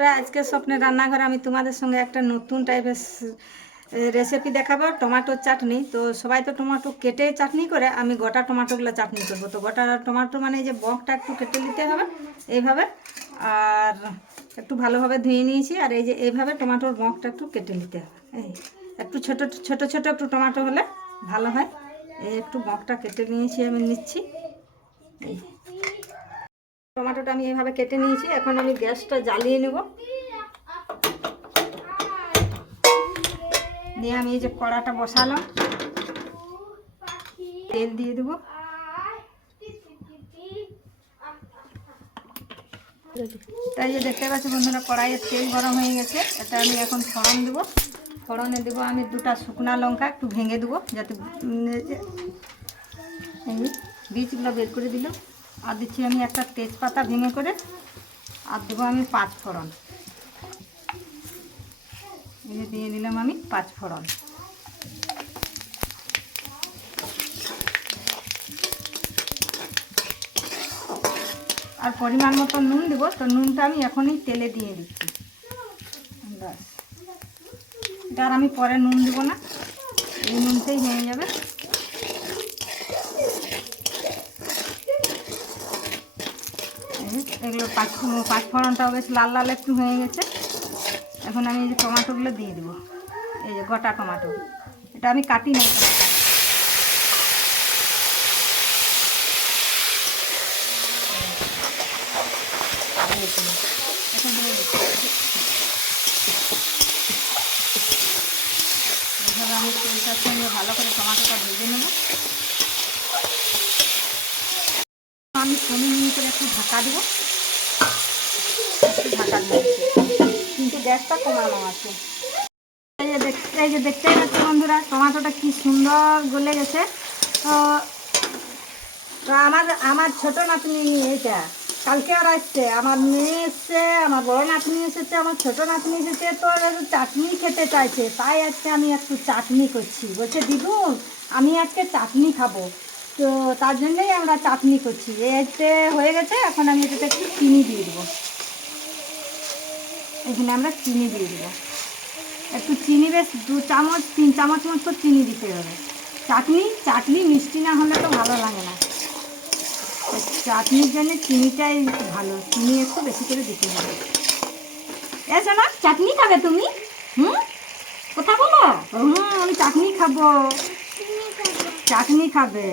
আজকে স্বপ্নের রান্নাঘরে আমি তোমাদের সঙ্গে একটা নতুন টাইপের রেসিপি দেখাবো, টমেটোর চাটনি। তো সবাই তো টমেটো কেটে চাটনি করে, আমি গোটা টমেটোগুলো চাটনি করবো। তো গোটা টমেটো মানে এই যে বকটা একটু কেটে নিতে হবে এইভাবে, আর একটু ভালোভাবে ধুয়ে নিয়েছি। আর এই যে এইভাবে টমেটোর বকটা একটু কেটে নিতে হবে। এই একটু ছোট ছোট ছোট একটু টমেটো হলে ভালো হয়। এই একটু বকটা কেটে নিয়েছি, আমি নিচ্ছি। এই টমেটোটা আমি এইভাবে কেটে নিয়েছি। এখন আমি গ্যাসটা জ্বালিয়ে নেব, দিয়ে আমি এই যে কড়াটা বসালাম, তেল দিয়ে দেবো। তাই যে দেখতে পাচ্ছি বন্ধুরা, কড়াইয়ের তেল গরম হয়ে গেছে। এটা আমি এখন ফোড়ন দেবো। ফোড়নে দেবো আমি দুটো শুকনো লঙ্কা একটু ভেঙে দেবো, যাতে এই বীজগুলো বের করে দিলাম। আর দিচ্ছি আমি একটা তেজপাতা ভেঙে করে, আর দেবো আমি 5 ফোড়ন। এই যে দিয়ে দিলাম আমি 5 ফোড়ন। আর পরিমাণ মতো নুন দেবো। তো নুনটা আমি এখনই তেলে দিয়ে দিচ্ছি। ব্যাস, এটা আর আমি পরে নুন দেবো না, এই নুনটাই হয়ে যাবে। এগুলো পাঁচ ফোড়নটাও বেশ লাল লাল একটু হয়ে গেছে। এখন আমি এই যে টমেটোগুলো দিয়ে দেবো। এই যে গোটা টমেটো, এটা আমি কাটি নাই। এইভাবে আমি তেলটার সঙ্গে ভালো করে টমেটোটা ভেজে নেব। আমি 15 মিনিটের একটু ঢাকা দেবো, একটু ঢাকা দিয়ে কিন্তু গ্যাসটা কমানো আছে। এই যে দেখতেই পাচ্ছি বন্ধুরা, টমেটোটা কি সুন্দর গলে গেছে। তো আমার ছোটো নাতনি এইটা কালকে আর আসছে, আমার মেয়ে এসছে, আমার বড় নাতনি এসেছে, আমার ছোটো নাতনি এসেছে। তো চাটনি খেতে চাইছে, তাই আজকে আমি একটু চাটনি করছি। বলছে দিদুন আমি আজকে চাটনি খাবো। তো তার জন্যই আমরা চাটনি করছি। এতে হয়ে গেছে, এখন আমি এটাতে একটু চিনি দিয়ে দেবো। এখানে আমরা চিনি দিয়ে দেবো, একটু চিনি, বেশ 2 চামচ 3 চামচ মতো চিনি দিতে হবে। চাটনি মিষ্টি না হলে তো ভালো লাগে না। চাটনির জন্য চিনিটাই ভালো, চিনি একটু বেশি করে দিতে হবে। এসো না, চাটনি খাবে তুমি? কথা বলো। আমি চাটনি খাবো। চাটনি খাবে?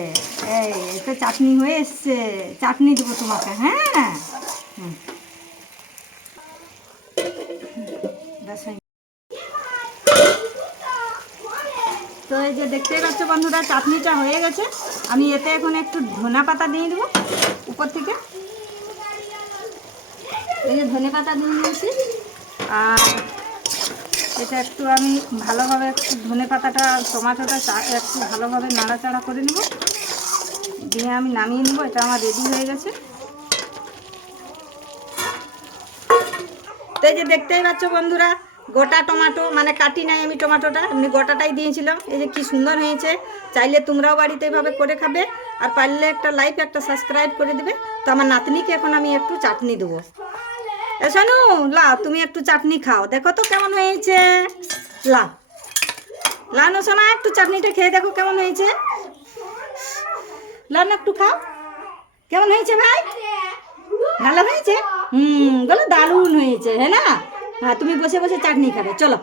এই তো চাটনি হয়ে এসছে, চাটনি দেবো তোমাকে। হ্যাঁ, তো এই যে দেখতেই পাচ্ছ বন্ধুরা, চাটনিটা হয়ে গেছে। আমি এতে এখন একটু ধনে পাতা দিয়ে দেবো উপর থেকে। এই যে ধনে পাতা দিয়ে নিয়েছি। আর এটা একটু আমি ভালোভাবে একটু ধনে পাতাটা টমেটোটা একটু ভালোভাবে নাড়াচাড়া করে নেব, দিয়ে আমি নামিয়ে নেব। এটা আমার রেডি হয়ে গেছে। তো এই যে দেখতেই পাচ্ছ বন্ধুরা, গোটা টমেটো, মানে কাটি নাই আমি টমেটোটা, এমনি গোটাটাই দিয়েছিলাম। এই যে কি সুন্দর হয়েছে। চাইলে তোমরাও বাড়িতে এভাবে করে খাবে, আর পারলে একটা লাইক একটা সাবস্ক্রাইব করে দেবে। তো আমার নাতনিকে এখন আমি একটু চাটনি দেবো। এ শোনো, লা তুমি একটু চাটনি খাও, দেখো তো কেমন হয়েছে। লা লা নো সোনা, একটু চাটনিটা খেয়ে দেখো কেমন হয়েছে। লা না একটু খাও, কেমন হয়েছে ভাই? ভালো হয়েছে? বলো দারুণ হয়েছে, হ্যাঁ না? হ্যাঁ, তুমি বসে বসে চাটনি খাবে, চলো।